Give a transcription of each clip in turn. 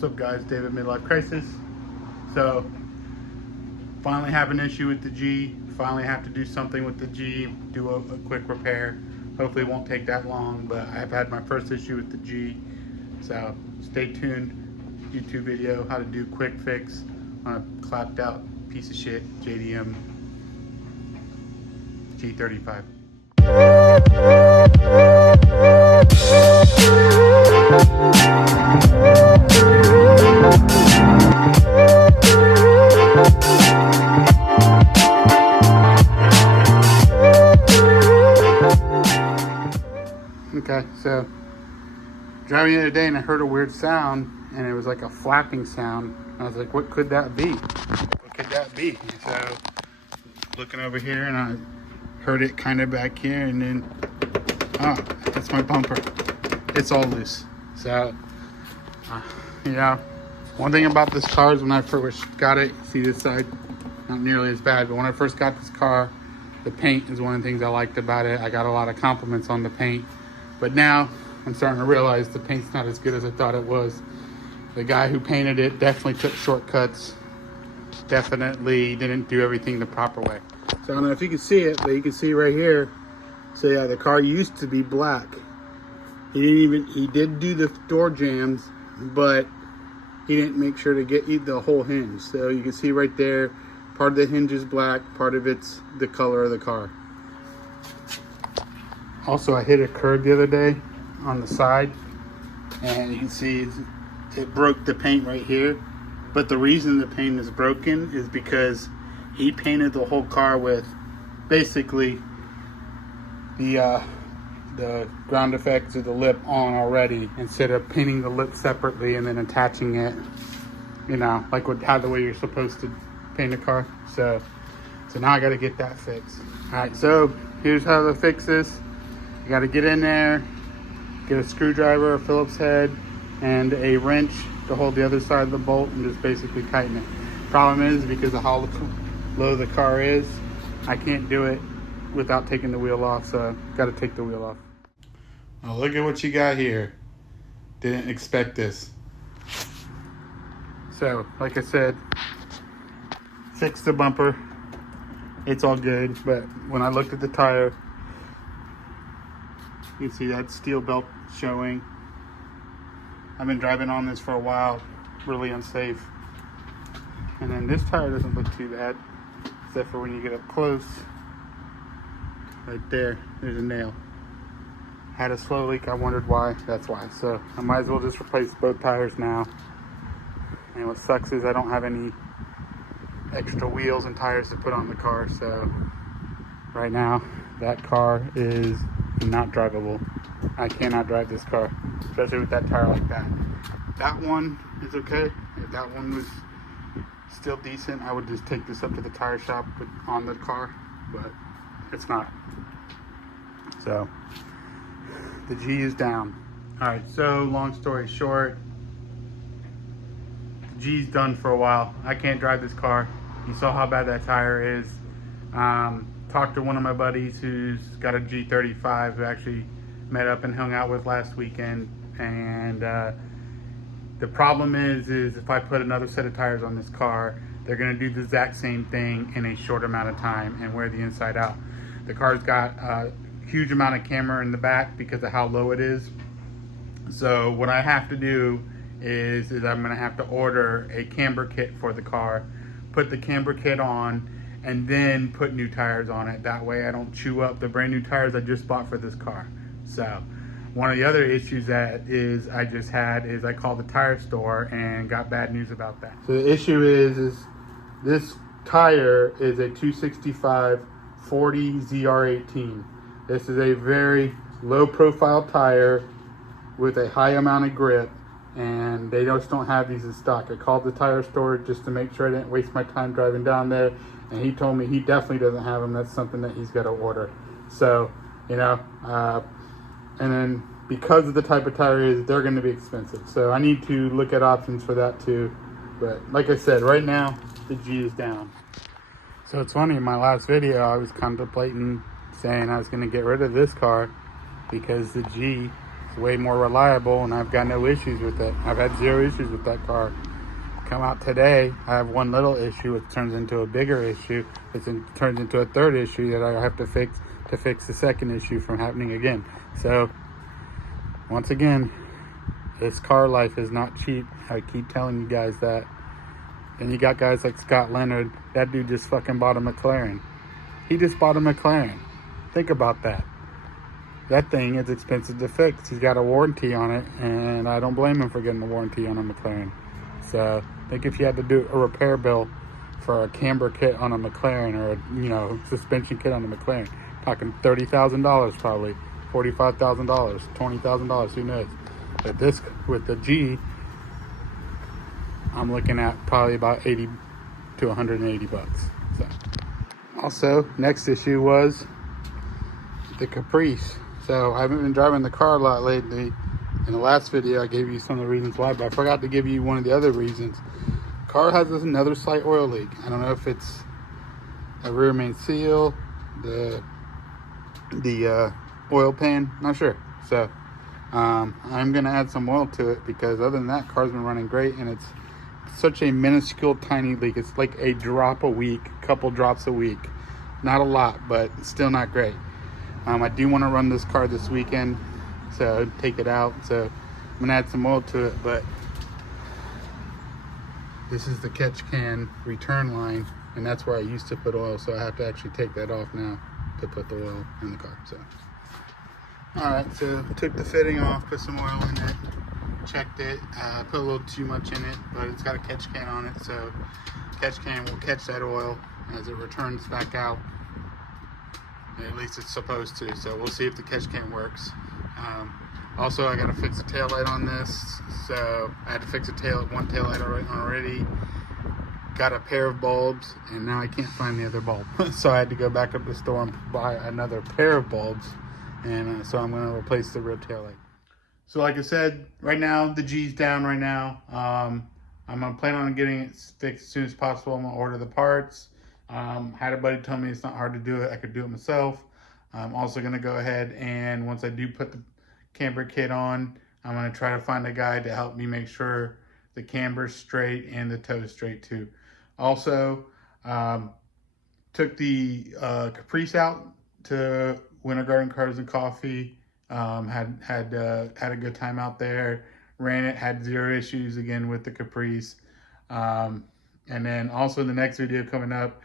What's up guys, David Midlife Crisis. So finally have an issue with the G, finally have to do something with the G, do a quick repair. Hopefully it won't take that long, but I've had my first issue with the G. So stay tuned, YouTube video, how to do quick fix on a clapped out piece of shit JDM G35. Okay, so driving the other day and I heard a weird sound and it was like a flapping sound. I was like, what could that be? What could that be? So looking over here and I heard it kind of back here, and then, oh, that's my bumper. It's all loose. So, one thing about this car is when I first got it, see this side, not nearly as bad, but when I first got this car, the paint is one of the things I liked about it. I got a lot of compliments on the paint. But now I'm starting to realize the paint's not as good as I thought it was. The guy who painted it definitely took shortcuts. Definitely didn't do everything the proper way. So I don't know if you can see it, but you can see right here. So yeah, the car used to be black. He did do the door jambs, but he didn't make sure to get the whole hinge. So you can see right there, part of the hinge is black, part of it's the color of the car. Also, I hit a curb the other day on the side, and you can see it broke the paint right here. But the reason the paint is broken is because he painted the whole car with basically the ground effects of the lip on already, instead of painting the lip separately and then attaching it, like the way you're supposed to paint a car. So now I got to get that fixed. All right, so here's how to fix this. You got to get in there, get a screwdriver, a Phillips head, and a wrench to hold the other side of the bolt, and just basically tighten it. Problem is, because of how low the car is, I can't do it without taking the wheel off, so got to take the wheel off. Now look at what you got here. Didn't expect this. So, like I said, fixed the bumper. It's all good, but when I looked at the tire, you can see that steel belt showing. I've been driving on this for a while, really unsafe. And then this tire doesn't look too bad, except for when you get up close. Right there's a nail. Had a slow leak, I wondered why, that's why. So I might as well just replace both tires now. And what sucks is I don't have any extra wheels and tires to put on the car, so right now that car is not drivable. I cannot drive this car, especially with that tire like that. That one is okay. If that one was still decent, I would just take this up to the tire shop on the car, but it's not. So the G is down. All right, so long story short, the G's done for a while. I can't drive this car. You saw how bad that tire is. Talked to one of my buddies who's got a G35, who actually met up and hung out with last weekend, and the problem is if I put another set of tires on this car, they're going to do the exact same thing in a short amount of time and wear the inside out. The car's got a huge amount of camber in the back because of how low it is. So what I have to do is I'm going to have to order a camber kit for the car, put the camber kit on, and then put new tires on it. That way I don't chew up the brand new tires I just bought for this car. So one of the other issues I just had is I called the tire store and got bad news about that. So the issue is this tire is a 265 40 ZR18. This is a very low profile tire with a high amount of grip, and they just don't have these in stock. I called the tire store just to make sure I didn't waste my time driving down there, and he told me he definitely doesn't have them. That's something that he's got to order. So, and then because of the type of tire it is, they're going to be expensive. So I need to look at options for that too. But like I said, right now the G is down. So it's funny, in my last video I was contemplating saying I was going to get rid of this car because the G It's way more reliable, and I've got no issues with it. I've had zero issues with that car. Come out today, I have one little issue. It turns into a bigger issue. It turns into a third issue that I have to fix the second issue from happening again. So once again, this car life is not cheap. I keep telling you guys that. Then you got guys like Scott Leonard. That dude just fucking bought a McLaren. He just bought a McLaren. Think about that. That thing is expensive to fix. He's got a warranty on it, and I don't blame him for getting a warranty on a McLaren. So think if you had to do a repair bill for a camber kit on a McLaren, or a suspension kit on a McLaren, talking $30,000 probably, $45,000, $20,000, who knows. But this, with the G, I'm looking at probably about 80 to 180 bucks. So also, next issue was the Caprice. So I haven't been driving the car a lot lately. In the last video, I gave you some of the reasons why, but I forgot to give you one of the other reasons. Car has another slight oil leak. I don't know if it's a rear main seal, the oil pan, not sure. So I'm gonna add some oil to it, because other than that, car's been running great, and it's such a minuscule tiny leak. It's like a drop a week, couple drops a week. Not a lot, but still not great. I do want to run this car this weekend, so take it out. So I'm gonna add some oil to it, but this is the catch can return line, and that's where I used to put oil, so I have to actually take that off now to put the oil in the car. So alright, so took the fitting off, put some oil in it, checked it, put a little too much in it, but it's got a catch can on it, so catch can will catch that oil as it returns back out. At least it's supposed to, so we'll see if the catch can works. Also, I gotta fix the tail light on this, so I had to fix one tail light already. Got a pair of bulbs, and now I can't find the other bulb. So I had to go back up to the store and buy another pair of bulbs, and so I'm gonna replace the rear tail light. So like I said, right now, the G's down right now. I'm gonna plan on getting it fixed as soon as possible. I'm gonna order the parts. Had a buddy tell me it's not hard to do it. I could do it myself. I'm also gonna go ahead, and once I do put the camber kit on, I'm gonna try to find a guy to help me make sure the camber's straight and the toe's straight too. Also, took the Caprice out to Winter Garden Cars and Coffee. Had a good time out there. Ran it, had zero issues again with the Caprice. And then also in the next video coming up,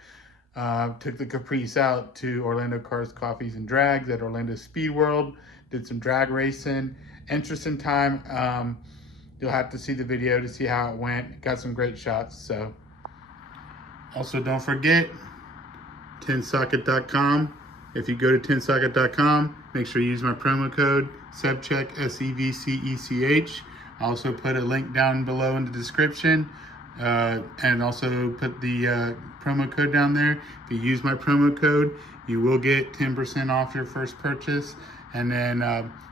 took the Caprice out to Orlando Cars, Coffees, and Drags at Orlando Speed World. Did some drag racing. Interesting time. You'll have to see the video to see how it went. Got some great shots. So also don't forget 10socket.com. If you go to 10socket.com, make sure you use my promo code SEVCHECK, SEVCECH. I also put a link down below in the description, and also put the promo code down there. If you use my promo code, you will get 10% off your first purchase. And then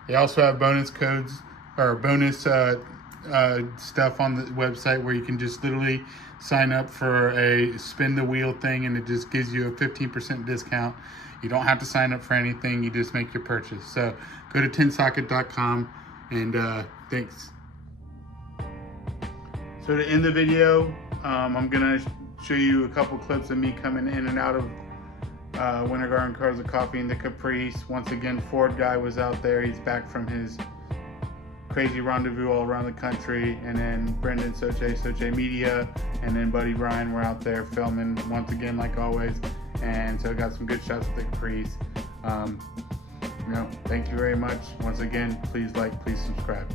they also have bonus codes, or bonus stuff on the website, where you can just literally sign up for a spin the wheel thing, and it just gives you a 15% discount. You don't have to sign up for anything, you just make your purchase. So go to 10socket.com, and thanks. So to end the video, I'm gonna show you a couple clips of me coming in and out of Winter Garden Cars and Coffee in the Caprice. Once again, Ford guy was out there. He's back from his crazy rendezvous all around the country. And then Brendan, Soche Media, and then Buddy Brian were out there filming once again, like always. And so I got some good shots with the Caprice. Thank you very much. Once again, please like, please subscribe.